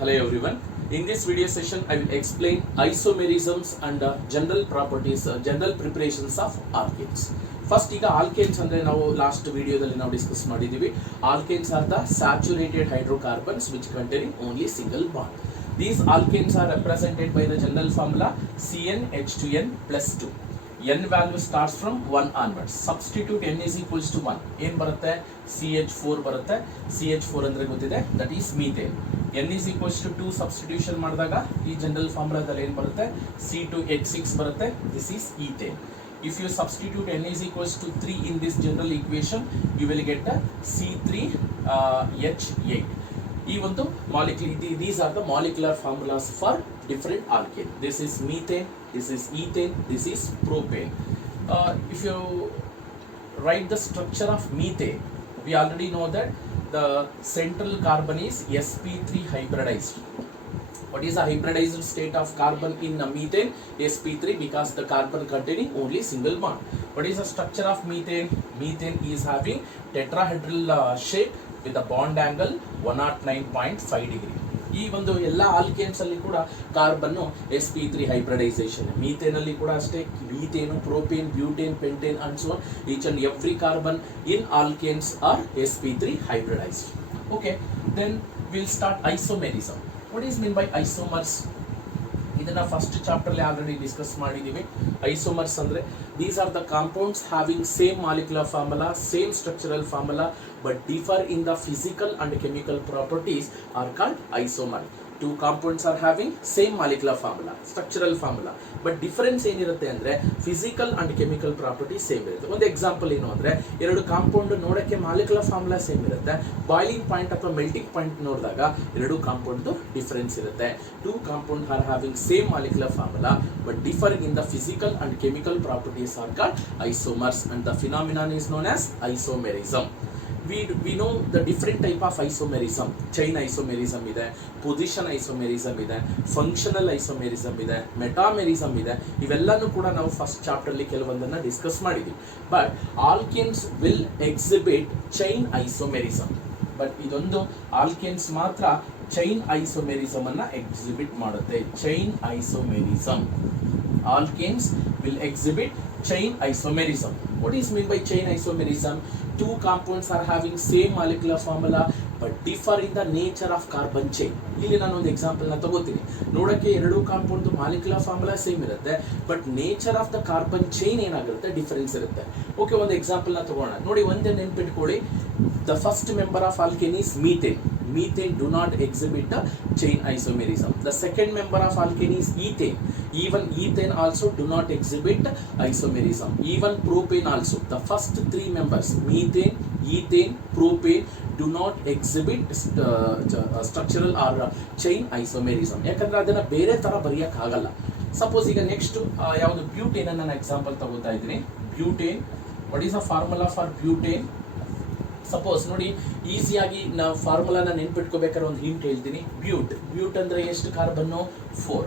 Hello everyone. In this video session, I will explain isomerisms and general properties, general preparations of alkanes. First, ಈಗ alkanes ಅಂದ್ರೆ ನಾವು last ವಿಡಿಯೋದಲ್ಲಿ ನಾವು discuss ಮಾಡಿದೀವಿ. Alkanes are the saturated hydrocarbons which containing only single bond. These alkanes are represented by the general formula CnH2n plus 2. N value starts from 1 onwards. Substitute N is equals to 1. ಏನು ಬರುತ್ತೆ? CH4 ಬರುತ್ತೆ. CH4 ಅಂದ್ರೆ ಗೊತ್ತಿದೆ, that is methane. N is equals to 2 substitution ಮಾಡಿದಾಗ ಈ general ಫಾರ್ಮುಲಾದಲ್ಲಿ ಏನು ಬರುತ್ತೆ? C2H6 ಬರುತ್ತೆ. This is ethane. If you substitute N is equals to 3 in this general equation, you will get a C3H8. ಈ ಒಂದು these are the molecular formulas for different alkane. This is methane, this is ethane, this is propane. If you write the structure of methane, we already know that the central carbon is sp3 hybridized. What is the hybridized state of carbon in methane? sp3, because the carbon containing only single bond. What is the structure of methane? Methane is having tetrahedral shape with a bond angle 109.5 degree. ಈ ಒಂದು ಎಲ್ಲ alkanes ಅಲ್ಲಿ ಕೂಡ carbon sp3 hybridisation. Methane ಅಲ್ಲಿ ಕೂಡ ಅಷ್ಟೇ, methane, propane, butane, pentane and so each and every carbon in alkanes are sp3 hybridized. Okay, then we'll start isomerism. What is mean by isomers? ಇದನ್ನ first chapter ಅಲ್ಲಿ already discuss ಮಾಡಿದೀವಿ. Isomers ಅಂದ್ರೆ these are the compounds having same molecular formula, same structural formula, but differ in the physical and chemical properties are called isomer. Two compounds are having same molecular formula, structural formula, but difference ಏನಿರುತ್ತೆ ಅಂದ್ರೆ physical and chemical properties same ಇರುತ್ತೆ. ಒಂದು example ಏನು ಅಂದ್ರೆ, ಎರಡು compound ನೋಡಕ್ಕೆ molecular formula same ಇರುತ್ತೆ, boiling point ಅಥವಾ ಮೆಲ್ಟಿಂಗ್ ಪಾಯಿಂಟ್ ನೋಡಿದಾಗ ಎರಡು ಕಾಂಪೌಂಡ್ ಡಿಫರೆನ್ಸ್ ಇರುತ್ತೆ. Two compound are having same molecular formula but differ in the physical and chemical properties are called isomers, and the phenomenon is known as isomerism. We know the different type of isomerism. Chain isomerism ಇದೆ, position isomerism ಇದೆ, functional isomerism ಇದೆ, metamerism ಇದೆ. ಇವೆಲ್ಲನೂ ಕೂಡ ನಾವು first chapter ಅಲ್ಲಿ ಕೆಲವೊಂದನ್ನ discuss ಮಾಡಿದ್ವಿ. But alkanes will exhibit chain isomerism. But ಇದೊಂದು ಆಲ್ಕೇನ್ಸ್ ಮಾತ್ರ ಚೈನ್ ಐಸೋಮೆರಿಸಮ್ ಅನ್ನ ಎಕ್ಸಿಬಿಟ್ ಮಾಡುತ್ತೆ. Chain isomerism. Alkanes will exhibit chain isomerism. What is meant by chain isomerism? Two compounds are having same molecular formula but differ in the nature of carbon chain. ಇಲ್ಲಿ ನಾನು ಒಂದು example ನ ತಗೋತೀನಿ. ನೋಡಕ್ಕೆ ಎರಡು compound molecular formula same ಇರುತ್ತೆ, but nature of the carbon chain ಏನಾಗಿರುತ್ತೆ, difference ಇರುತ್ತೆ. ಓಕೆ, ಒಂದು ಎಕ್ಸಾಂಪಲ್ ನ ತಗೋಣ. ನೋಡಿ, ಒಂದೇ ನೆನ್ಪಿಟ್ಕೊಳ್ಳಿ, the first member of alkane is methane. Methane do not exhibit a chain isomerism. The second member of alkane is ethane. Even ethane also do not exhibit isomerism. Even propane also. The first three members, methane, ethane, propane, do not exhibit structural or chain isomerism. ಯಾಕಂದ್ರೆ ಅದನ್ನ ಬೇರೆ ತರ ಬರೆಯಕ್ಕೆ ಆಗಲ್ಲ. Suppose ಈಗ next ಯಾವುದು butane ಅನ್ನ ನಾನು example ತಗೋತಾ ಇದ್ದೀನಿ. Butane, what is the formula for butane? Suppose ನೋಡಿ, ಈಸಿಯಾಗಿ ನಾವು ಫಾರ್ಮುಲಾನ ನೆನ್ಪಿಟ್ಕೋಬೇಕಾದ್ರೆ ಒಂದು ಹಿಂಟ್ ಹೇಳ್ತೀನಿ. ಬ್ಯೂಟ್ ಅಂದ್ರೆ ಎಷ್ಟು ಕಾರ್ಬನ್ನು? 4.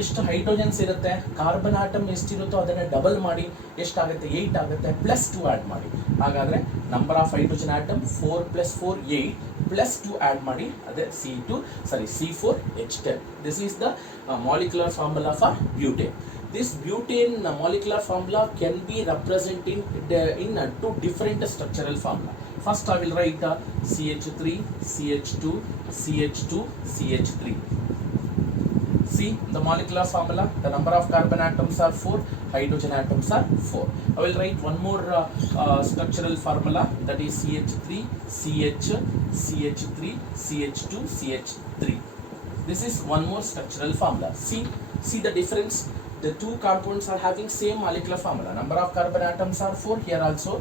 ಎಷ್ಟು ಹೈಡ್ರೋಜನ್ಸ್ ಇರುತ್ತೆ? ಕಾರ್ಬನ್ ಆಟಮ್ ಎಷ್ಟಿರುತ್ತೋ ಅದನ್ನ ಡಬಲ್ ಮಾಡಿ ಎಷ್ಟಾಗುತ್ತೆ? 8 ಆಗುತ್ತೆ. ಪ್ಲಸ್ 2 ಆಡ್ ಮಾಡಿ. ಹಾಗಾದ್ರೆ number of hydrogen atom 4 + 4 8 plus 2 add ಮಾಡಿ, ಅದೇ C4H10. This is the molecular formula for butane. This butane molecular formula can be represented in two different structural formula. First I will write CH3, CH2, CH2, CH3. See the molecular formula, the number of carbon atoms are 4, hydrogen atoms are 4. I will write one more structural formula, that is CH3, CH, CH3, CH2, CH3. This is one more structural formula. See the difference. The two compounds are having same molecular formula. Number of carbon atoms are 4. Here also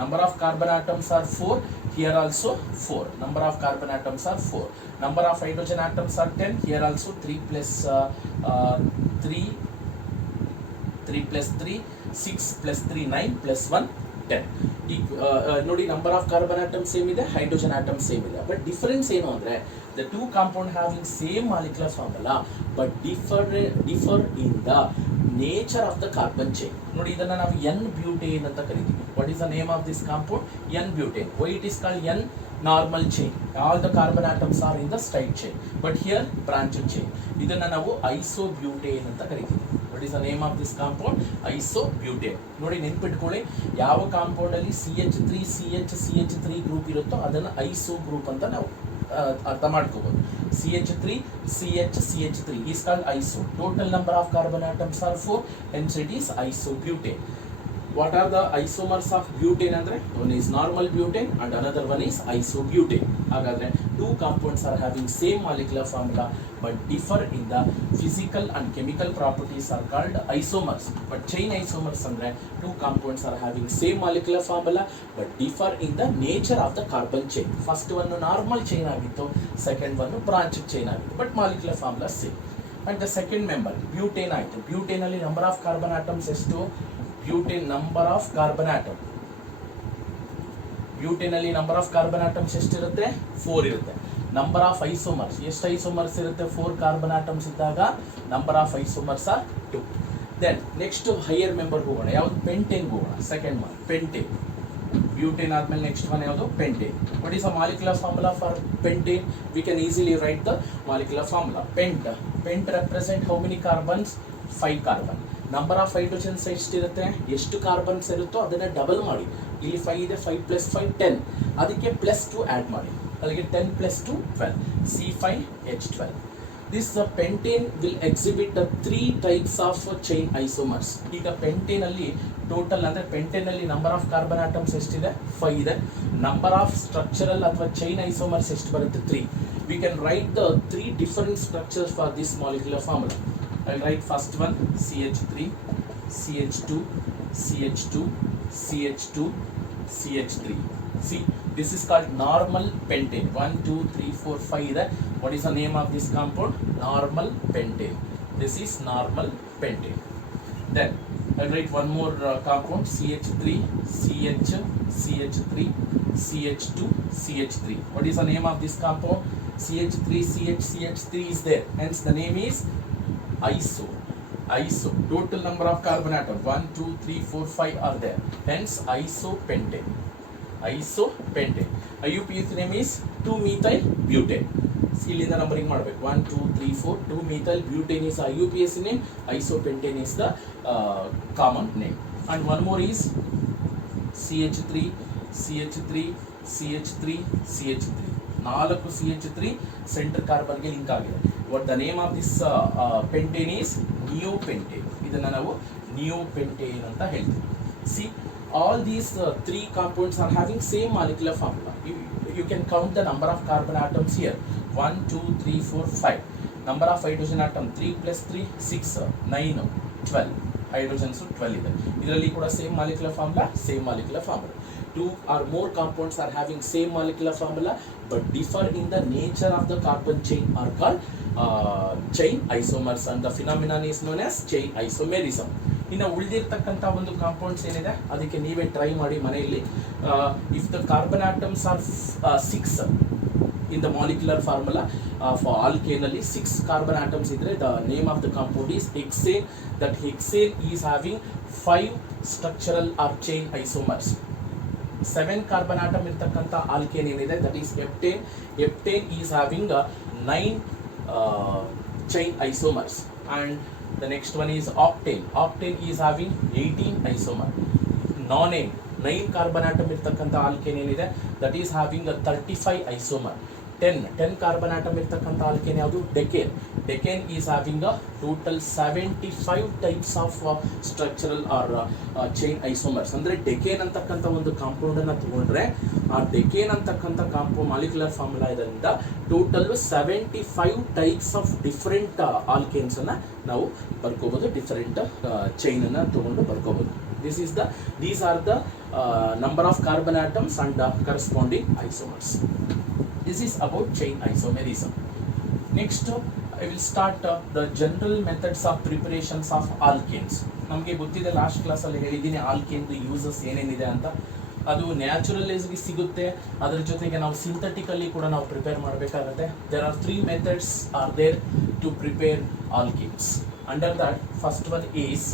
number of carbon atoms are 4. Here also 4. Number of carbon atoms are 4. Number of hydrogen atoms are 10. Here also 3 plus 3, 3 plus 3, 6 plus 3, 9 plus 1, 10. ನೋಡಿ, number of carbon atom same ಇದೆ, hydrogen atom same ಇದೆ, but difference ಏನು ಅಂದ್ರೆ, the two compound having same molecular formula but differ in the nature of the carbon chain. ನೋಡಿ, ಇದನ್ನ ನಾವು N butane ಅಂತ ಕರೀತೀವಿ. What is the name of this compound? N butane. Why it is called N? normal chain. All the carbon atoms are in the straight chain, but here branched chain. ಇದನ್ನ ನಾವು isobutane ಅಂತ ಕರಿತೀವಿ. What is the name of this compound? Isobutane. ನೋಡಿ ನೆನಪಿಟ್ಕೊಳ್ಳಿ, ಯಾವ compound ಅಲ್ಲಿ CH3 CH3 group ಇರುತ್ತೋ ಅದನ್ನ iso group ಅಂತ ನಾವು ಅರ್ಥ ಮಾಡ್ಕೋಬಹುದು. CH3 CH3 is called iso. Total number of carbon atoms are 4, hence it is isobutane. What are the isomers of butane andre? One is normal butane and another one is isobutane. Hagadre two compounds are having same molecular formula but differ in the physical and chemical properties are called isomers. But chain isomers andre two compounds are having same molecular formula but differ in the nature of the carbon chain. First one normal chain agittu, second one branched chain agittu, but molecular formula same. And the second member butane aitu. Butane alli number of carbon atoms estu? Butane number of carbon atom. Butane alli number of carbon atoms ಎಷ್ಟು ಇರುತ್ತೆ? 4 ಇರುತ್ತೆ. Number of isomers ಎಷ್ಟು isomers ಇರುತ್ತೆ? 4 carbon atoms ಇದ್ದಾಗ number of isomers are 2. Then next higher member ಹೋಗೋಣ. ಯಾವುದು? pentane ಹೋಗೋಣ. Second one pentane. Butane ಆದ್ಮೇಲೆ next one ಯಾವುದು? pentane. What is the molecular formula for pentane? We can easily write the molecular formula. Pent represent how many carbons? 5 carbon. Number of hydrogens ಎಷ್ಟಿರುತ್ತೆ? ಎಷ್ಟು carbons ಇರುತ್ತೋ ಅದನ್ನು double ಮಾಡಿ. ಇಲ್ಲಿ 5 ಇದೆ, 5 + 5 10, ಅದಕ್ಕೆ +2 ಆ್ಯಡ್ ಮಾಡಿ, ಅಲ್ಲಿಗೆ 10 + 2 12, C5H12. This pentane will exhibit 3 types of chain isomers. ಈಗ ಪೆಂಟೇನ್ ಅಲ್ಲಿ ಟೋಟಲ್ ಅಂದರೆ ಪೆಂಟೇನ್ ಅಲ್ಲಿ ನಂಬರ್ ಆಫ್ ಕಾರ್ಬನ್ ಆಟಮ್ಸ್ ಎಷ್ಟಿದೆ? 5 ಇದೆ. ನಂಬರ್ ಆಫ್ ಸ್ಟ್ರಕ್ಚರಲ್ ಅಥವಾ ಚೈನ್ ಐಸೋಮರ್ಸ್ ಎಷ್ಟು ಬರುತ್ತೆ? 3. We can write the 3 different structures for this molecular formula. I'll write first one CH3, CH2, CH2, CH2, CH3. See, this is called normal pentane. 1, 2, 3, 4, 5. What is the name of this compound? Normal pentane. This is normal pentane. Then I'll write one more compound CH3, CH, CH3, CH2, CH3. What is the name of this compound? CH3, CH, CH3 is there. Hence the name is iso. Total number of carbon atom 1 2 3 4 5 are there, hence isopentane. IUPAC name is 2-methyl butane. ಇಲ್ಲಿಂದ numbering ಮಾಡಬೇಕು. 1 2 3 4 2-methyl butane is IUPAC name, isopentane is the common name. And one more is CH3, CH3, CH3, CH3. 4 CH3 centre ಕಾರ್ಬನ್ಗೆ link ಆಗಿದೆ. What the name of this pentane is? Neopentane. ಇದನ್ನ ನಾವು neopentane ಅಂತ ಹೇಳ್ತೀವಿ. See, all these 3 compounds are having same molecular formula. You can count the number of carbon atoms here. 1 2 3 4 5. Number of hydrogen atom 3 + 3 6 9 12. Hydrogens 12 ಇದೆ. ಇದರಲ್ಲಿ ಕೂಡ same molecular formula. 2 or more compounds are having same molecular formula but differ in the nature of the carbon chain are called chain isomers, and the phenomenon is known as chain isomerism. ಇನ್ನು ಉಳಿದಿರ್ತಕ್ಕಂಥ ಒಂದು compounds ಏನಿದೆ ಅದಕ್ಕೆ ನೀವೇ try ಮಾಡಿ ಮನೆಯಲ್ಲಿ. If the carbon atoms R 6 in the molecular formula for alkane alli 6 carbon atoms idre the name of the compound is hexane. That hexane is having 5 structural or chain isomers. 7 carbon atom irtakkanta alkane enide that is heptane is having 9 chain isomers. And the next one is octane is having 18 isomer. Nonane 9 carbon atom irtakkanta alkane enide that is having a 35 isomer. 10 carbon atom irtakkanta alkane yadu? Decane is having a total 75 types of structural or chain isomers. ಅಂದ್ರೆ ಡೆಕೇನ್ ಅಂತಕ್ಕಂಥ ಒಂದು compound ಅನ್ನ ತಗೊಂಡ್ರೆ ಆ ಡೆಕೇನ್ ಅಂತಕ್ಕಂಥ compound molecular formula ಇದರಿಂದ total 75 types of different alkanes ಅನ್ನ ನಾವು ಬರ್ಕೋಬಹುದು, ಡಿಫರೆಂಟ್ ಚೈನ್ ಅನ್ನ ತಗೊಂಡು ಬರ್ಕೋಬಹುದು. These are the number of carbon atoms and corresponding isomers. This is about chain isomerism. Next I will start the general methods of preparations of alkanes. ನಮಗೆ ಗೊತ್ತಿದೆ, last ಕ್ಲಾಸಲ್ಲಿ ಹೇಳಿದ್ದೀನಿ ಆಲ್ಕೇನ್ದು uses ಏನೇನಿದೆ ಅಂತ. ಅದು ನ್ಯಾಚುರಲೈಸ್ಗೆ ಸಿಗುತ್ತೆ, ಅದರ ಜೊತೆಗೆ ನಾವು ಸಿಂಥೆಟಿಕಲ್ಲಿ ಕೂಡ ನಾವು ಪ್ರಿಪೇರ್ ಮಾಡಬೇಕಾಗುತ್ತೆ. There are 3 methods are there to prepare alkanes. Under that, first one is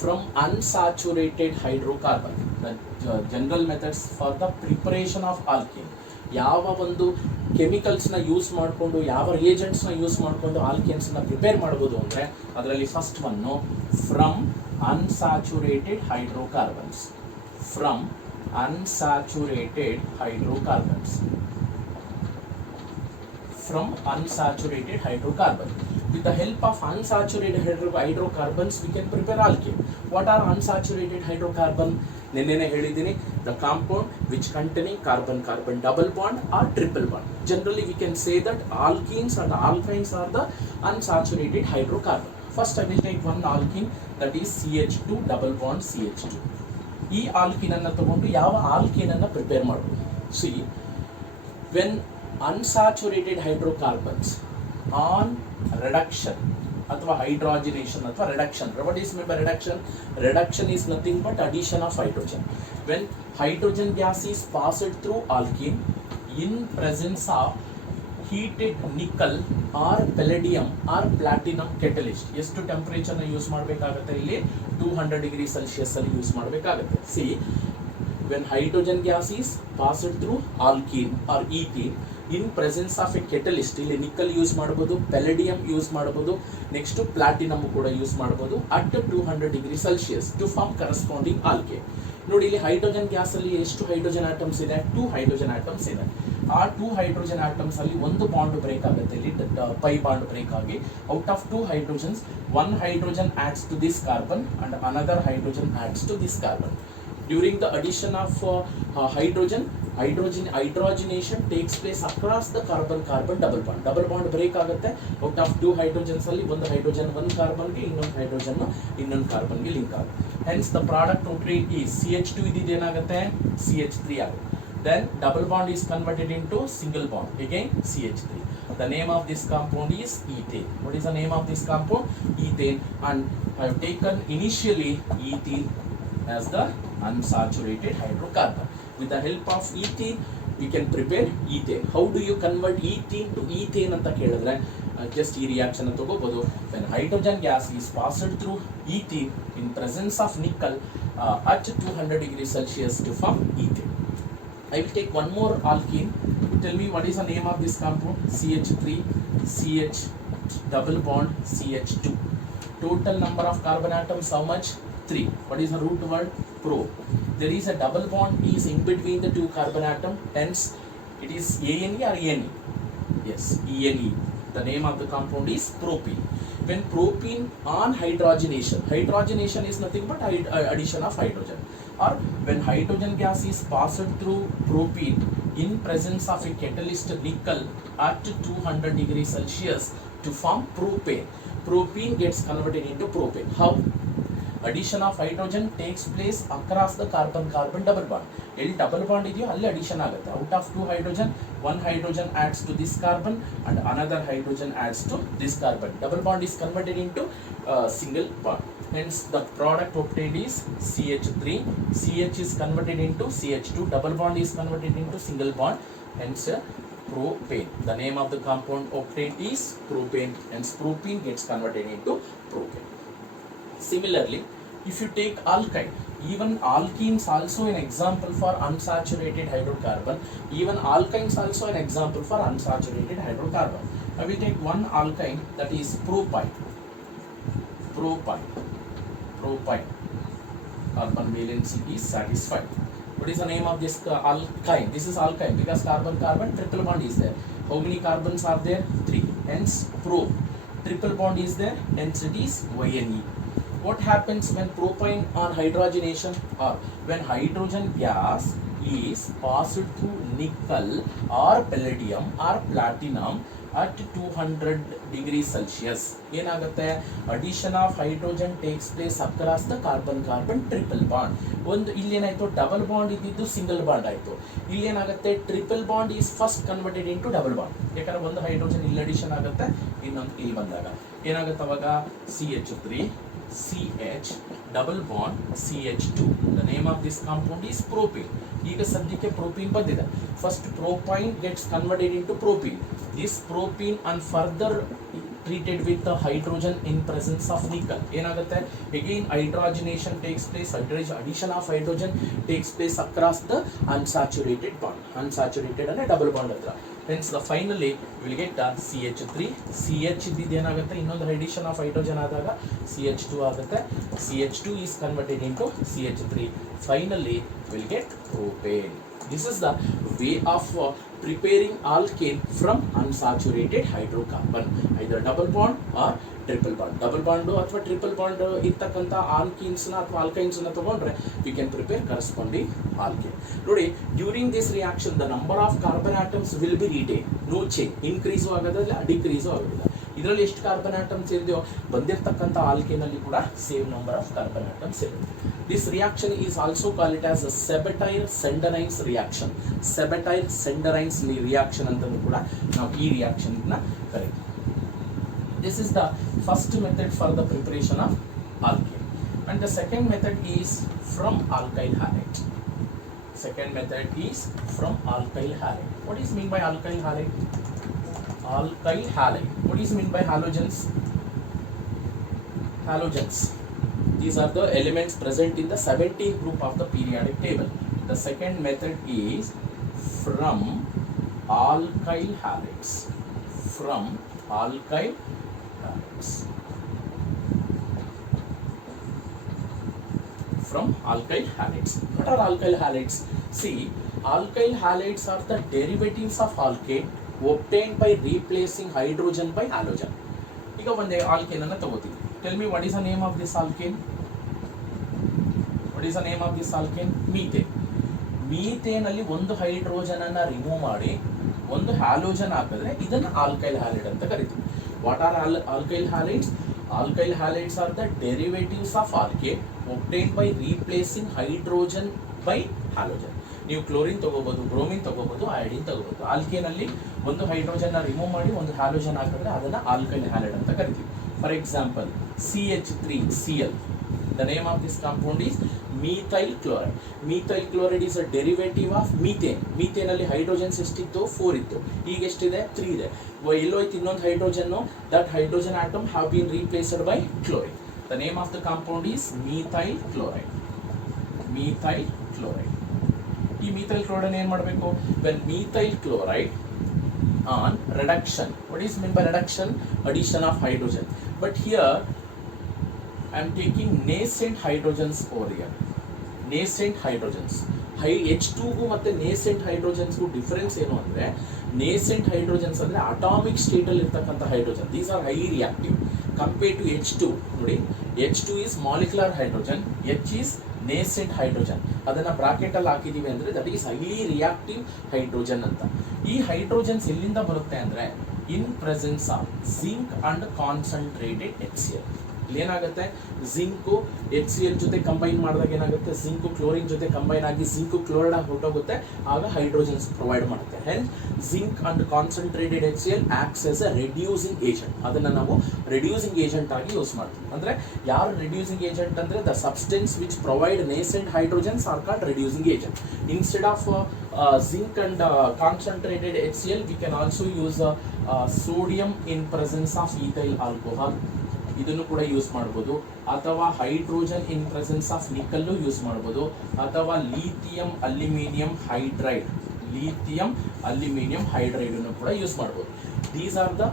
from unsaturated hydrocarbon. The general methods for the preparation of alkane. ಯಾವ ಒಂದು ಕೆಮಿಕಲ್ಸ್ನ ಯೂಸ್ ಮಾಡಿಕೊಂಡು ಯಾವ ರಿಯೇಜೆಂಟ್ಸ್ನ ಯೂಸ್ ಮಾಡಿಕೊಂಡು ಆಲ್ಕೇನ್ಸ್ನ ಪ್ರಿಪೇರ್ ಮಾಡ್ಬೋದು ಅಂದರೆ ಅದರಲ್ಲಿ first one from unsaturated hydrocarbons. From unsaturated hydrocarbons. From unsaturated hydrocarbon. With the help of unsaturated hydrocarbons, we can prepare alkane. What are unsaturated hydrocarbon? ನೆನ್ನೆನೆ ಹೇಳಿದ್ದೀನಿ, the compound which containing carbon-carbon double bond or triple bond. Generally, we can say that alkenes and alkynes are the unsaturated hydrocarbon. First, I will take one alkene, that is CH2 double bond CH2. ಈ alkene ಅನ್ನು ತಗೊಂಡು ಯಾವ alkene ಅನ್ನು prepare ಮಾಡಬಹುದು? See, when unsaturated hydrocarbons on reduction ಅಥವಾ hydrogenation ಅಥವಾ reduction. What is meant by reduction? Reduction is nothing but addition of hydrogen. When hydrogen gas is passed through alkene in presence of heated nickel or palladium or platinum catalyst, ಎಷ್ಟು temperature ನ use ಮಾಡಬೇಕಾಗುತ್ತೆ? ಇಲ್ಲಿ 200 degree Celsius ಅಲ್ಲಿ use ಮಾಡಬೇಕಾಗುತ್ತೆ. See, when hydrogen gas is passed through alkene or ethene in presence of a catalyst, ಇಲ್ಲಿ nickel use ಮಾಡಬಹುದು, palladium use ಮಾಡಬಹುದು, next platinum ಕೂಡ ಯೂಸ್ ಮಾಡಬಹುದು at 200 degree Celsius to form corresponding alkane. ನೋಡಿ, ಇಲ್ಲಿ hydrogen gas ಅಲ್ಲಿ ಎಷ್ಟು hydrogen atoms ಇದೆ? 2 ಹೈಡ್ರೋಜನ್ ಆಟಮ್ಸ್ ಇದೆ. ಆ 2 ಹೈಡ್ರೋಜನ್ ಆಟಮ್ಸ್ ಅಲ್ಲಿ ಒಂದು ಬಾಂಡ್ ಬ್ರೇಕ್ ಆಗುತ್ತೆ, ಇಲ್ಲಿ ಪೈ ಬಾಂಡ್ ಬ್ರೇಕ್ ಆಗಿ out of 2 hydrogens 1 hydrogen adds to this carbon and another hydrogen adds to this carbon. During the addition of hydrogenation takes place across the carbon-carbon double bond. Double bond break ಆಗುತ್ತೆ. Out of 2 hydrogens ಅಲ್ಲಿ ಒಂದು hydrogen ಒಂದು ಕಾರ್ಬನ್ಗೆ, ಇನ್ನೊಂದು hydrogen ಇನ್ನೊಂದು ಕಾರ್ಬನ್ಗೆ link ಆಗುತ್ತೆ. Hence the product obtained is CH2 ಇದೇನಾಗುತ್ತೆ? CH3 ಆಗುತ್ತೆ. Then double bond is converted into single bond, again CH3. The name of this compound is ethane. What is the name of this compound? Ethane. And I have taken initially ethene as the unsaturated hydrocarbon. With the help of ethene, we can prepare ethane. How do you convert ethene to ethane ಅಂತ ಕೇಳಿದ್ರೆ just ಈ reaction ಅನ್ನು ತಗೋಬಹುದು. When hydrogen gas is passed through ethene in presence of nickel at 200 degrees Celsius to form ethane. I will take one more alkene. Tell me what is the name of this compound? CH3 CH double bond CH2. Total number of carbon atoms how much? 3. What is the root word? Pro. There is a double bond is in between the 2 carbon atom, hence it is ANE or ENE? Yes, ENE. The name of the compound is propene. When propene on hydrogenation is nothing but addition of hydrogen. Or when hydrogen gas is passed through propene in presence of a catalyst nickel at 200 degrees Celsius to form propane. Propene gets converted into propane. How? Addition of hydrogen takes place across the carbon-carbon double bond. ಎಲ್ಲಿ double bond ಇದೆಯೋ ಅಲ್ಲಿ addition ಆಗುತ್ತೆ. Out of 2 hydrogen, 1 hydrogen adds to this carbon and another hydrogen adds to this carbon. Double bond is converted into single bond. Hence the product obtained is CH3. CH is converted into CH2. Double bond is converted into single bond. Hence propane. The name of the compound obtained is propane. Hence propane gets converted into propane. Similarly, if you take alkyne, even alkenes also an example for unsaturated hydrocarbon. Even alkynes also an example for unsaturated hydrocarbon. I will take one alkyne, that is propyne. Propyne. Carbon valency is satisfied. What is the name of this alkyne? This is alkyne because carbon-carbon triple bond is there. How many carbons are there? 3. Hence pro. Triple bond is there. Hence it is YNE. What happens when propyne on hydrogenation, or when hydrogen gas is passed through nickel or palladium or platinum at 200 degrees Celsius? ಏನಾಗುತ್ತೆ? addition of hydrogen takes place across the carbon-carbon triple bond. ಒಂದು ಇಲ್ಲೇನಾಯ್ತು? Double bond ಇದ್ದಿದ್ದು single bond ಆಯಿತು. ಇಲ್ಲೇನಾಗುತ್ತೆ? Triple bond is first converted into double bond. ಯಾಕಂದ್ರೆ ಒಂದು hydrogen ಇಲ್ಲಿ addition ಆಗುತ್ತೆ, ಇನ್ನೊಂದು ಇಲ್ಲಿ ಬಂದಾಗ ಏನಾಗುತ್ತೆ? ಅವಾಗ CH3 CH double bond CH2. The name of this compound is propane. ಈಗ ಸದ್ಯಕ್ಕೆ propene ಬಂದಿದೆ. First propyne gets converted into propene. This propene and further treated with the hydrogen in presence of nickel. ಏನಾಗುತ್ತೆ? Again hydrogenation takes place. Addition of hydrogen takes place across the unsaturated bond. unsaturated and double bond hatra. Hence the finally we will get CH3. CH ಇದ್ದಿದ್ದು ಏನಾಗುತ್ತೆ, ಇನ್ನೊಂದು addition of hydrogen ಆದಾಗ CH2 ಆಗುತ್ತೆ. CH2 is converted into CH3. Finally we will get propane. This is the way of preparing alkane from unsaturated hydrocarbon, either double bond or triple bond. Double bond ಅಥವಾ triple bond ಇರ್ತಕ್ಕಂಥ ಆಲ್ಕೀನ್ಸ್ನ ಅಥವಾ ಆಲ್ಕೈನ್ಸ್ನ ತಗೊಂಡ್ರೆ we can prepare corresponding alkane. ನೋಡಿ, during this reaction the number of carbon atoms will be retain, no change, increase ಆಗೋದಿಲ್ಲ, decrease ಆಗೋದಿಲ್ಲ. ಇದರಲ್ಲಿ ಎಷ್ಟು ಕಾರ್ಬನ್ ಆಟಮ್ಸ್ ಇದೆಯೋ ಬಂದಿರತಕ್ಕಂಥ ಆಲ್ಕೇನಲ್ಲಿ ಕೂಡ same number of carbon atoms ಇರುತ್ತೆ. This reaction is also call it as Sabatier Senderens reaction. Sabatier Senderens reaction ಅಂತಲೂ ಕೂಡ ನಾವು ಈ ರಿಯಾಕ್ಷನ್ನ ಕರೀತೀವಿ. This is the first method for the preparation of alkane, and the second method is from alkyl halide. Second method is from alkyl halide. What is mean by alkyl halide? Alkyl halide. What is mean by halogens? Halogens. These are the elements present in the 17th group of the periodic table. The second method is from alkyl halides. From alkyl halides. From alkyl halides. What are alkyl halides? See, alkyl halides are the derivatives of alkane obtained by replacing hydrogen by halogen. ಈಗ ಒಂದು alkane ಅನ್ನು ತಗೋತೀವಿ. Tell me what is the name of this alkane? What is the name of this alkane? Methane. Methane ಅಲ್ಲಿ ಒಂದು hydrogen ಅನ್ನ remove ಮಾಡಿ ಒಂದು halogen ಹಾಕಿದ್ರೆ ಇದನ್ನ ಆಲ್ಕೈಲ್ ಹ್ಯಾಲೈಡ್ ಅಂತ ಕರಿತೀವಿ. What are alkyl halides? Alkyl halides are the derivatives of alkane obtained by replacing hydrogen by halogen. ನೀವು ಕ್ಲೋರಿನ್ ತಗೋಬಹುದು, ಬ್ರೋಮಿನ್ ತಗೋಬಹುದು, ಐಡಿನ್ ತಗೋಬಹುದು. ಆಲ್ಕೇನ್ ಅಲ್ಲಿ ಒಂದು ಹೈಡ್ರೋಜನ್ ರಿಮೂವ್ ಮಾಡಿ ಒಂದು ಹ್ಯಾಲೋಜನ್ ಹಾಕಿದ್ರೆ ಅದನ್ನ ಆಲ್ಕೈಲ್ ಹ್ಯಾಲೈಡ್ ಅಂತ ಕರಿತೀವಿ. For example CH3Cl. The name of this compound is methyl chloride. Methyl chloride is a derivative of methane. Methane ಅಲ್ಲಿ ಹೈಡ್ರೋಜನ್ಸ್ ಎಷ್ಟಿತ್ತು? 4 ಇತ್ತು. ಈಗ ಎಷ್ಟಿದೆ? 3 ಇದೆ. ಎಲ್ಲೋಯ್ತು ಇನ್ನೊಂದು hydrogen? That hydrogen atom have been replaced by chlorine. The name of the compound is methyl chloride. Methyl chloride. ಈ methyl chloride ಏನು ಮಾಡಬೇಕು? When methyl chloride on reduction. What is meant by reduction? Addition of hydrogen. But here I am taking nascent hydrogens over here. Nascent hydrogens. H2ಗೂ ಮತ್ತೆ nascent hydrogensಗೂ difference ಏನು ಅಂದರೆ, nascent hydrogens ಅಂದರೆ atomic ಸ್ಟೇಟಲ್ಲಿ ಇರ್ತಕ್ಕಂಥ hydrogen. These are highly reactive compare to H2. ನೋಡಿ, H2 is molecular hydrogen, H is nascent hydrogen. ಅದನ್ನು ಬ್ರಾಕೆಟಲ್ಲಿ ಹಾಕಿದ್ದೀವಿ ಅಂದರೆ that is highly reactive hydrogen ಅಂತ. ಈ ಹೈಡ್ರೋಜನ್ಸ್ ಎಲ್ಲಿಂದ ಬರುತ್ತೆ ಅಂದರೆ ಇನ್ presence of zinc and concentrated HCl. ಏನಾಗುತ್ತೆ, ಜಿಂಕು HCl ಜೊತೆ ಕಂಬೈನ್ ಮಾಡಿದಾಗ ಏನಾಗುತ್ತೆ, ಜಿಂಕು ಕ್ಲೋರಿನ್ ಜೊತೆ ಕಂಬೈನ್ ಆಗಿ ಜಿಂಕು ಕ್ಲೋರೈಡ್ ಆಗಿ ಹೊರಟೋಗುತ್ತೆ, ಆಗ ಹೈಡ್ರೋಜನ್ಸ್ ಪ್ರೊವೈಡ್ ಮಾಡುತ್ತೆ. Hence zinc and concentrated HCl acts as a reducing agent. ಅದನ್ನು ನಾವು ರೆಡ್ಯೂಸಿಂಗ್ ಏಜೆಂಟ್ ಆಗಿ ಯೂಸ್ ಮಾಡ್ತೀವಿ. ಅಂದರೆ ಯಾರು ರೆಡ್ಯೂಸಿಂಗ್ ಏಜೆಂಟ್ ಅಂದರೆ the substance which provide nascent hydrogens are called reducing agent. Instead of zinc and concentrated HCl we can also use sodium in presence of ethyl alcohol. ಇದನ್ನು ಕೂಡ use ಮಾಡ್ಬೋದು, ಅಥವಾ hydrogen in presence of nickel use ಮಾಡ್ಬೋದು, ಅಥವಾ lithium aluminium hydride, lithium aluminium hydride ಅನ್ನು ಕೂಡ use ಮಾಡ್ಬೋದು. These are the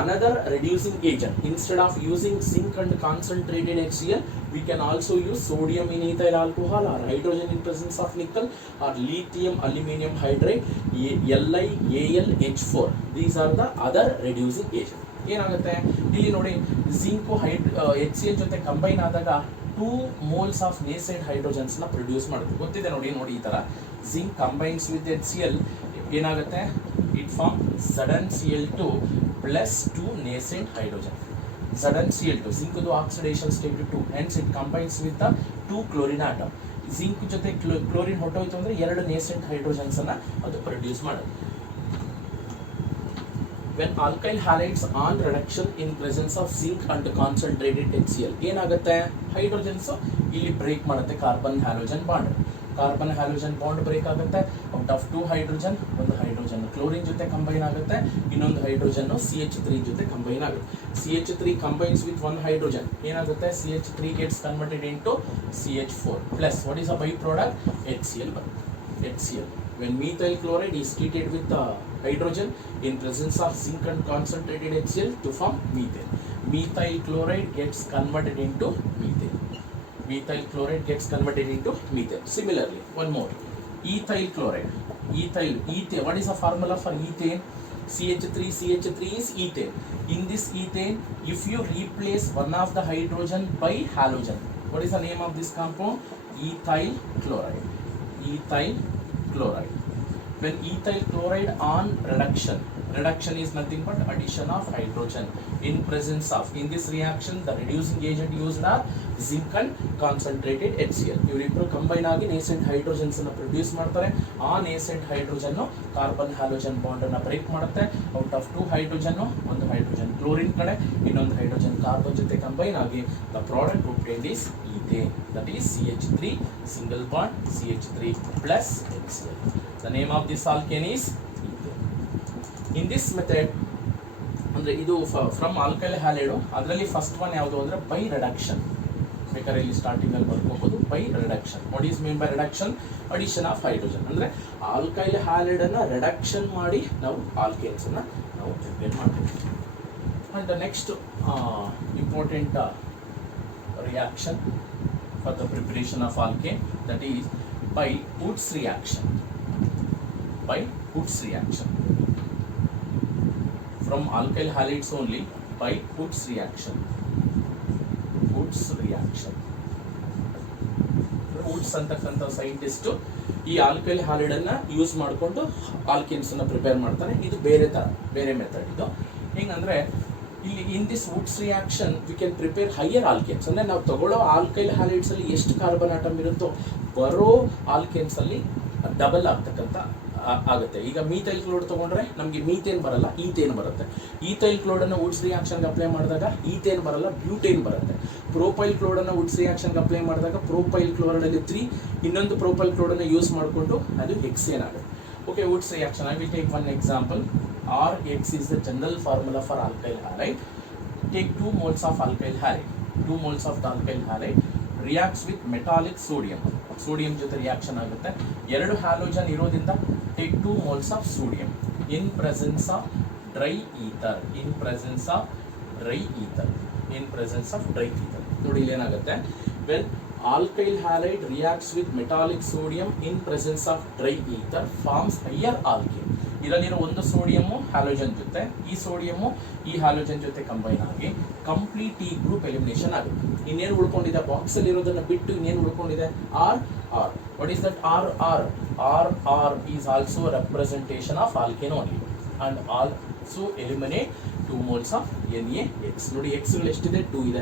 another reducing agent. Instead of using zinc and concentrated HCl, we can also use sodium in ethyl alcohol or hydrogen in presence of nickel or lithium aluminum hydride, LiAlH4. These are the other reducing agent. ಏನಾಗುತ್ತೆ ಇಲ್ಲಿ ನೋಡಿ, zinc HCl ಜೊತೆ combine ಆದಾಗ 2 moles of nascent hydrogens ನ produce ಮಾಡುತ್ತೆ. ಗೊತ್ತಿದೆ ನೋಡಿ ಈ ತರ ಜಿಂಕ್ ಕಂಬೈನ್ಸ್ ವಿತ್ HCl ಏನಾಗುತ್ತೆ, it form ZnCl2 plus 2 nascent hydrogen. ZnCl2, zinc ದು oxidation state 2, hence it combines with the 2 chlorine atom. zinc ಜೊತೆ ಕ್ಲೋರಿನ್ ಹೊರಟೋಯ್ತು ಅಂದ್ರೆ 2 nascent hydrogens ಅನ್ನ ಅದು ಪ್ರೊಡ್ಯೂಸ್ ಮಾಡುತ್ತೆ. When alkyl halides on reduction in presence of zinc and concentrated HCl ಏನಾಗುತ್ತೆ, hydrogens ಇಲ್ಲಿ break ಮಾಡುತ್ತೆ carbon halogen bond. Carbon halogen bond break ಆಗುತ್ತೆ. ಔಟ್ ಆಫ್ 2 ಹೈಡ್ರೋಜನ್, ಒಂದು ಹೈಡ್ರೋಜನ್ ಕ್ಲೋರಿನ್ ಜೊತೆ ಕಂಬೈನ್ ಆಗುತ್ತೆ, ಇನ್ನೊಂದು ಹೈಡ್ರೋಜನ್ CH3 ಜೊತೆ ಕಂಬೈನ್ ಆಗುತ್ತೆ. CH3 combines with 1 hydrogen, ಏನಾಗುತ್ತೆ, CH3 gets converted into CH4 plus what is a by product, HCl. when methyl chloride is treated with hydrogen in presence of zinc and concentrated HCl to form methane. Methyl chloride gets converted into methane. Methyl chloride gets converted into methane. Similarly, one more, ethyl chloride. Ethane. What is the formula for ethane? CH3 is ethane. In this ethane, if you replace one of the hydrogen by halogen, what is the name of this compound? Ethyl chloride. Ethyl chloride. When ethyl chloride on reduction is nothing but addition of hydrogen in presence of, in this reaction the reducing agent used are zinc and concentrated HCl. ಇವರಿಬ್ಬರು combine ಆಗಿ nascent hydrogens ಅನ್ನು produce ಮಾಡ್ತಾರೆ. ಆ nascent hydrogen carbon halogen bond ಅನ್ನು break ಮಾಡುತ್ತೆ. Out of 2 hydrogen, ಒಂದು hydrogen chlorine ಕಡೆ, ಇನ್ನೊಂದು ಹೈಡ್ರೋಜನ್ ಕಾರ್ಬನ್ ಜೊತೆ ಕಂಬೈನ್ ಆಗಿ the product obtained is ethane, that is CH3 single bond CH3 plus HCl. The name of this alkane is ethane. In this method, ಅಂದರೆ ಇದು from alkyl halide, ಅದರಲ್ಲಿ first one ಯಾವುದು ಅಂದರೆ by reduction. ಬೇಕಾದ್ರೆ ಇಲ್ಲಿ starting ಅಲ್ಲಿ ಬರ್ಕೋಬಹುದು, by reduction. What is mean by reduction? Addition of hydrogen. ಅಂದರೆ ಆಲ್ಕೈಲ್ ಹ್ಯಾಲೈಡ್ ಅನ್ನ ರಿಡಕ್ಷನ್ ಮಾಡಿ ನಾವು ಆಲ್ಕೇನ್ಸ್ ಅನ್ನ ನಾವು ಪ್ರಿಪೇರ್ ಮಾಡ್ತೀವಿ. And the next important reaction for the preparation of alkane, that is by Woods reaction. By Woods reaction, from alkyl halides only, by Woods reaction. Woods reaction. Woods ಅಂತಕ್ಕಂಥ scientist ಈ alkyl halide ಅನ್ನ use ಮಾಡಿಕೊಂಡು alkanes ಅನ್ನ prepare ಮಾಡ್ತಾನೆ. ಇದು ಬೇರೆ method. ಇದು ಹೆಂಗಂದ್ರೆ ಇಲ್ಲಿ in this Woods reaction V can prepare higher alkanes. ಅಂದರೆ ನಾವು ತಗೊಳ್ಳೋ ಆಲ್ಕೈಲ್ ಹ್ಯಾಲೈಡ್ಸ್ ಅಲ್ಲಿ ಎಷ್ಟು ಕಾರ್ಬನ್ ಆಟಮ್ ಇರುತ್ತೋ ಬರೋ ಆಲ್ಕೇನ್ಸ್ ಅಲ್ಲಿ ಡಬಲ್ ಆಗ್ತಕ್ಕಂಥ ಆಗುತ್ತೆ. ಈಗ ಮೀಥೈಲ್ ಕ್ಲೋರೈಡ್ ತಗೊಂಡ್ರೆ ನಮಗೆ ಮೀಥೇನ್ ಬರಲ್ಲ, ಈಥೇನ್ ಬರುತ್ತೆ. ಈಥೈಲ್ ಕ್ಲೋರೈಡ್ ಅನ್ನು ವುಡ್ಸ್ ರಿಯಾಕ್ಷನ್ಗೆ ಅಪ್ಲೈ ಮಾಡಿದಾಗ ಈಥೇನ್ ಬರಲ್ಲ, ಬ್ಯೂಟೇನ್ ಬರುತ್ತೆ. ಪ್ರೋಪೈಲ್ ಕ್ಲೋರೈಡ್ ಅನ್ನು ವುಡ್ಸ್ ರಿಯಾಕ್ಷನ್ಗೆ ಅಪ್ಲೈ ಮಾಡಿದಾಗ ಪ್ರೋಪೈಲ್ ಕ್ಲೋರೈಡ್ ಅಲ್ಲಿ 3, ಇನ್ನೊಂದು ಪ್ರೋಪೈಲ್ ಕ್ಲೋರೈಡ್ ಅನ್ನು ಯೂಸ್ ಮಾಡಿಕೊಂಡು ಅದು ಹೆಕ್ಸೇನ್ ಆಗುತ್ತೆ. Okay, Woods reaction I will take one example. Rx is the general formula for alkyl halide. Take 2 moles of alkyl halide. 2 moles of the alkyl halide reacts with metallic sodium. Sodium ಜೊತೆ reaction ಆಗುತ್ತೆ. 2 halogen ಇರೋದ್ರಿಂದ take 2 moles of sodium in presence of dry ether. In presence of dry ether. In presence of dry ether. ನೋಡಿ ಇಲ್ಲಿ ಏನಾಗುತ್ತೆ? When alkyl halide reacts with metallic sodium in presence of dry ether forms higher alkane. ಇದರಲ್ಲಿರೋ ಒಂದು sodium halogen ಜೊತೆ, ಈ sodium ಈ halogen ಜೊತೆ combine ಆಗಿ complete ಈ ಗ್ರೂಪ್ ಎಲಿಮಿನೇಷನ್ ಆಗುತ್ತೆ. ಇನ್ನೇನು ಉಳ್ಕೊಂಡಿದೆ? ಬಾಕ್ಸ್ ಅಲ್ಲಿ ಇರೋದನ್ನ ಬಿಟ್ಟು ಇನ್ನೇನು ಉಳ್ಕೊಂಡಿದೆ? R. What is that R? R is also representation of alkane only and also eliminate 2 moles of NaX. ನೋಡಿ X ಗಳು ಎಷ್ಟಿದೆ? 2 ಇದೆ.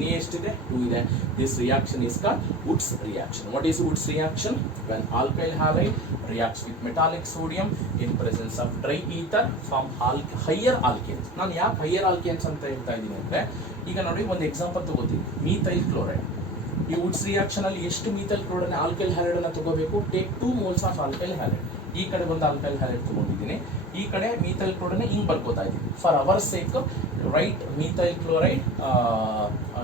Na ಎಷ್ಟಿದೆ? 2 ಇದೆ. This reaction is called Woods reaction. What is Woods reaction? When alkyl halide reacts with metallic sodium in presence of dry ether form higher alkanes. ನಾನು ಯಾಕೆ higher alkanes ಅಂತ ಹೇಳ್ತಾ ಇದ್ದೀನಿ ಅಂದರೆ, ಈಗ ನೋಡಿ ಒಂದು ಎಕ್ಸಾಂಪಲ್ ತಗೋತೀನಿ. Methyl chloride. ಈ ವುಡ್ಸ್ ರಿಯಾಕ್ಷನ್ ಅಲ್ಲಿ ಎಷ್ಟು ಮೀಥೈಲ್ ಕ್ಲೋರೈಡ್ ಆಲ್ಕೈಲ್ ಹ್ಯಾಲೈಡ್ ಅನ್ನು ತಗೋಬೇಕು? Take 2 moles of alkyl halide. ಈ ಕಡೆ ಒಂದು ಆಲ್ಕೈಲ್ ಹ್ಯಾಲೈಡ್ ತಗೊಂಡಿದ್ದೀನಿ, ಈ ಕಡೆ ಮೀಥೈಲ್ ಕ್ಲೋರೈಡ್ ಹಿಂಗ್ ಬರ್ಕೋತಾ ಇದ್ದೀನಿ. For our sake right methyl chloride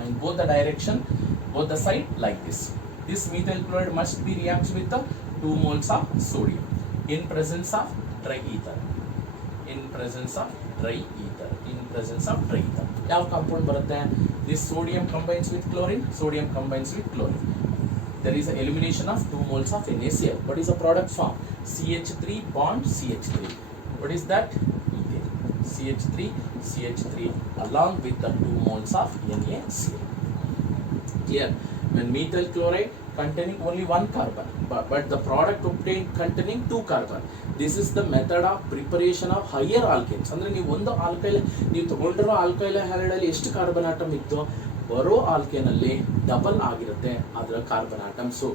in both the direction, both the side like this. This methyl chloride must be reacts with the 2 moles of sodium in presence of dry ether. In presence of dry ether. In presence of dry ether. ಯಾವ compound ಬರುತ್ತೆ? This sodium combines with chlorine. Sodium combines with chlorine. There is an elimination of 2 moles of NaCl. What is the product form? CH3 bond CH3. What is that? Ethane. CH3 along with the 2 moles of NaCl. Clear? When methyl chloride containing only 1 carbon, but the product obtained containing 2 carbon. This is the method of preparation of higher alkanes. ಅಂದರೆ ನೀವು ಒಂದು alkyl, ನೀವು ತಗೊಂಡಿರೋ alkyl halide ಅಲ್ಲಿ ಎಷ್ಟು carbon atom ಇತ್ತು, ಬರೋ alkane ಅಲ್ಲಿ ಡಬಲ್ ಆಗಿರುತ್ತೆ ಅದರ ಕಾರ್ಬನ್ ಆಟಮ್ಸು.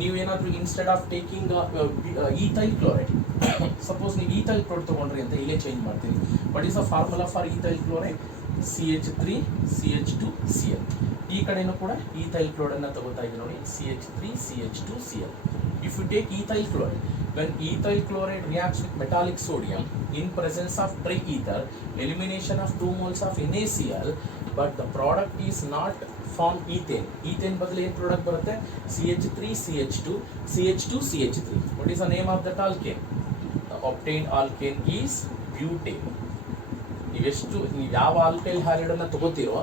ನೀವೇನಾದ್ರೂ instead of taking ethyl chloride suppose ನೀವು ಈಥೈಲ್ ಕ್ಲೋರೈಡ್ ತೊಗೊಂಡ್ರಿ ಅಂತ ಇಲ್ಲೇ ಚೇಂಜ್ ಮಾಡ್ತೀನಿ. What is the formula for ethyl chloride? CH3 CH2 Cl. ಈ ಕಡೆನೂ ಕೂಡ ಈಥೈಲ್ ಕ್ಲೋರೈಡ್ ತಗೋತಾ ಇದ್ದೀವಿ ನೋಡಿ, CH3 CH2 Cl. If you take ethyl chloride, when ethyl chloride reacts with metallic sodium in presence of triether, elimination of 2 moles of NaCl, but the product is not form ethane. Ethane ಬದಲು ಏನು product ಬರುತ್ತೆ? CH3 CH2 CH2 CH3. What is the name of that alkane? The obtained alkane is butane. ನೀವು ಯಾವ alkyl ಹ್ಯಾಲಿಡ್ ಅನ್ನ ತಗೋತೀರೋ,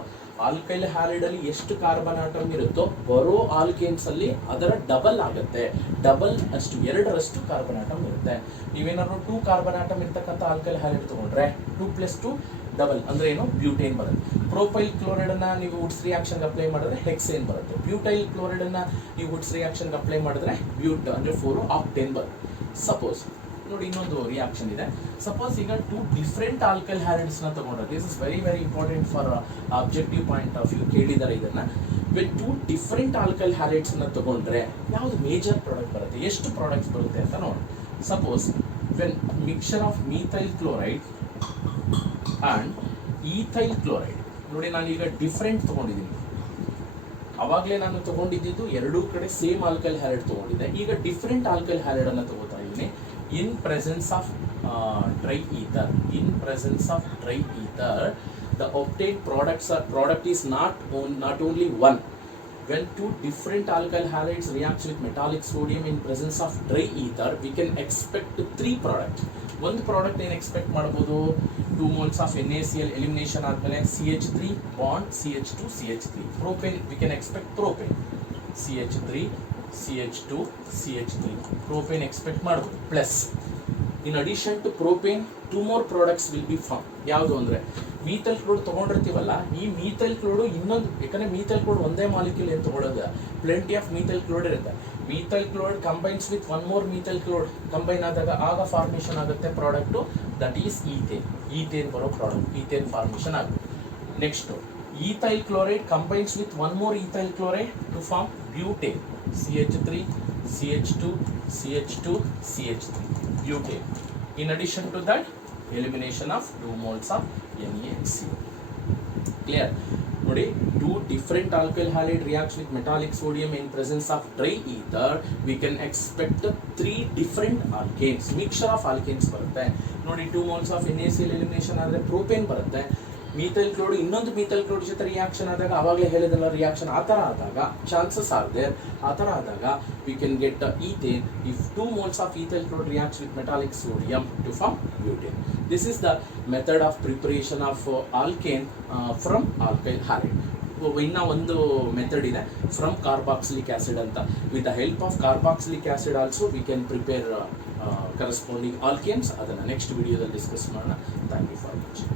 alkyl ಹ್ಯಾಲಿಡ್ ಅಲ್ಲಿ ಎಷ್ಟು carbon atom ಇರುತ್ತೋ ಬರೋ ಆಲ್ಕೇನ್ಸ್ ಅಲ್ಲಿ ಅದರ ಡಬಲ್ ಆಗುತ್ತೆ. ಡಬಲ್ ಅಷ್ಟು, 2ರಷ್ಟು ಕಾರ್ಬನ್ ಆಟಮ್ ಇರುತ್ತೆ. ನೀವೇನಾದ್ರು 2 ಕಾರ್ಬನ್ ಆಟಮ್ ಇರ್ತಕ್ಕಂಥ ಆಲ್ಕೈಲ್ ಹ್ಯಾಲಿಡ್ ತಗೊಂಡ್ರೆ 2 + 2 ಡಬಲ್ ಅಂದ್ರೆ ಏನು? ಬ್ಯೂಟೇನ್ ಬರುತ್ತೆ. ಪ್ರೊಪೈಲ್ ಕ್ಲೋರೈಡ್ ಅನ್ನ ನೀವು ವುಡ್ಸ್ ರಿಯಾಕ್ಷನ್ ಅಪ್ಲೈ ಮಾಡಿದ್ರೆ ಹೆಕ್ಸೇನ್ ಬರುತ್ತೆ. ಬ್ಯೂಟೈಲ್ ಕ್ಲೋರೈಡ್ ಅನ್ನ ನೀವು ವುಡ್ಸ್ ರಿಯಾಕ್ಷನ್ ಅಪ್ಲೈ ಮಾಡಿದ್ರೆ ಬ್ಯೂಟ್ ಅಂದ್ರೆ 4 ಆಕ್ಟೇನ್ ಬರುತ್ತೆ. ಸಪೋಸ್ ನೋಡಿ ಇನ್ನೊಂದು ರಿಯಾಕ್ಷನ್ ಇದೆ. ಸಪೋಸ್ ಈಗ 2 ಡಿಫ್ರೆಂಟ್ ಆಲ್ಕೈಲ್ ಹ್ಯಾಲಿಡ್ಸ್ ನ ತಗೊಂಡ್ರೆ, this is very very important for objective point of view. ಕೇಳಿದ್ದಾರೆ ಇದನ್ನ. ವೆನ್ 2 ಡಿಫ್ರೆಂಟ್ ಆಲ್ಕೈಲ್ ಹ್ಯಾಲಿಡ್ಸ್ ನ ತಗೊಂಡ್ರೆ ಯಾವುದು ಮೇಜರ್ ಪ್ರಾಡಕ್ಟ್ ಬರುತ್ತೆ, ಎಷ್ಟು ಪ್ರಾಡಕ್ಟ್ಸ್ ಬರುತ್ತೆ ಅಂತ ನೋಡಿ. Suppose when mixer of methyl chloride and ethyl chloride, ನೋಡಿ ನಾನು ಈಗ ಡಿಫ್ರೆಂಟ್ ತಗೊಂಡಿದ್ದೀನಿ. ಅವಾಗಲೇ ನಾನು ತಗೊಂಡಿದ್ದು ಎರಡೂ ಕಡೆ ಸೇಮ್ ಆಲ್ಕೈಲ್ ಹ್ಯಾಲಿಡ್ ತಗೊಂಡಿದ್ದೆ. ಈಗ ಡಿಫ್ರೆಂಟ್ ಆಲ್ಕೈಲ್ ಹ್ಯಾಲಿಡ್ ಅನ್ನ ತಗೋತಾ ಇದ್ದೀನಿ. In presence of triether, the obtained product is not only one. When 2 different alkyl halides reacts with metallic sodium in presence of triether, we can expect 3 products. ಒಂದು product ಏನು expect ಮಾಡ್ಬೋದು? 2 moles of NaCl elimination ಆದಮೇಲೆ CH3 bond CH2 CH3. Propane we can expect propane CH3 CH2 CH3. Propane expect ಮಾಡ್ಬೋದು. Plus in addition to propane 2 more products will be form. ಯಾವುದು ಅಂದರೆ methyl chloride ತೊಗೊಂಡಿರ್ತೀವಲ್ಲ, ಈ methyl chloride ಇನ್ನೊಂದು, ಯಾಕಂದರೆ methyl chloride ಒಂದೇ molecule ಏನು ತೊಗೊಳೋದು, plenty of methyl chloride ಇರುತ್ತೆ. Methyl chloride combines with 1 more methyl chloride combine ಆದಾಗ ಆಗ ಫಾರ್ಮೇಷನ್ ಆಗುತ್ತೆ product, that is ethane. Ethane ಬರೋ ಪ್ರಾಡಕ್ಟ್, ಈಥೇನ್ ಫಾರ್ಮೇಷನ್ ಆಗುತ್ತೆ. Next ethyl chloride combines with 1 more ethyl chloride to form butane, CH3 CH2 CH2 CH3, butane. In addition to that, elimination of 2 moles of NaCl. Clear? ನೋಡಿ, 2 different alkyl halide reacts with metallic sodium in presence of triether, we can expect 3 different alkanes, mixture of alkanes ಬರುತ್ತೆ. ನೋಡಿ 2 moles of NaCl elimination ಆದರೆ propane ಬರುತ್ತೆ. Methyl chloride ಇನ್ನೊಂದು methyl chloride ಜೊತೆ reaction ಆದಾಗ, ಆವಾಗಲೇ ಹೇಳಿದಲ್ಲ ರಿಯಾಕ್ಷನ್ ಆ ಥರ ಆದಾಗ, ಚಾನ್ಸಸ್ ಆರ್ ದೇರ್, ಆ ಥರ ಆದಾಗ we can get ethane if 2 moles of ethyl chloride reacts with metallic sodium to form butane. This is the method of preparation of alkane from alkyl halide. ಇನ್ನ ಒಂದು method ಇದೆ, from carboxylic acid ಅಂತ. With the help of carboxylic acid also we can prepare corresponding alkanes. ಅದನ್ನು next ವಿಡಿಯೋದಲ್ಲಿ discuss ಮಾಡೋಣ. Thank you for watching.